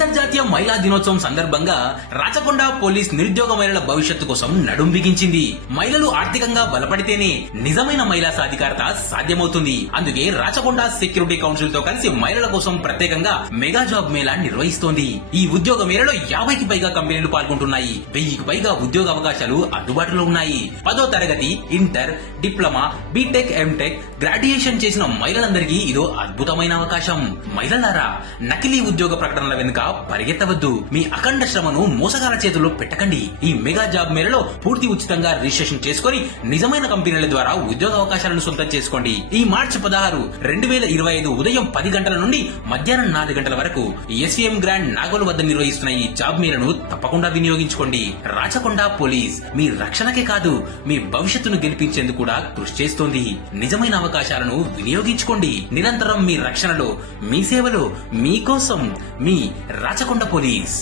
అంతర్జాతీయ మహిళా దినోత్సవం సందర్భంగా రాచకొండ పోలీస్ నిరుద్యోగ మహిళల భవిష్యత్తు కోసం నడుం బిగించింది. మహిళలు ఆర్థికంగా బలపడితేనే నిజమైన మహిళా సాధికారత సాధ్యమవుతుంది. అందుకే రాచకొండ సెక్యూరిటీ కౌన్సిల్ తో కలిసి మహిళల కోసం ప్రత్యేకంగా మెగా జాబ్ మేళా నిర్వహిస్తోంది. ఈ ఉద్యోగ మేళలో 50కి పైగా కంపెనీలు పాల్గొంటున్నాయి. 1000కి పైగా ఉద్యోగ అవకాశాలు అందుబాటులో ఉన్నాయి. 10వ తరగతి, inter, diploma, BTech, MTech, graduation చేసిన మహిళలందరికీ ఇదో అద్భుతమైన అవకాశం. మహిళలారా, నకిలీ ఉద్యోగ ప్రకటనల వెనుక పరిగెత్తవద్దు. మీ అఖండ శ్రమను మోసగాల చేతుల్లో పెట్టకండి. ఈ మెగా జాబ్ మేళలో పూర్తి ఉచితంగా రిజిస్ట్రేషన్ చేసుకుని నిజమైన కంపెనీల ద్వారా ఉద్యోగ అవకాశాలను సొంతం చేసుకోండి. ఈ మార్చి 16, 2025 ఉదయం 10 గంటల నుండి మధ్యాహ్నం 4 గంటల వరకు ఎస్వీఎం గ్రాండ్ నాగోల్ వద్ద నిర్వహిస్తున్న ఈ జాబ్ మేళను తప్పకుండా వినియోగించుకోండి. రాచకొండ పోలీస్ మీ రక్షణకే కాదు, మీ భవిష్యత్తును గెలిపించేందుకు కూడా కృషి చేస్తోంది. నిజమైన అవకాశాలను వినియోగించుకోండి. నిరంతరం మీ రక్షణలో, మీ సేవలో, మీకోసం మీ రాచకొండ పోలీస్.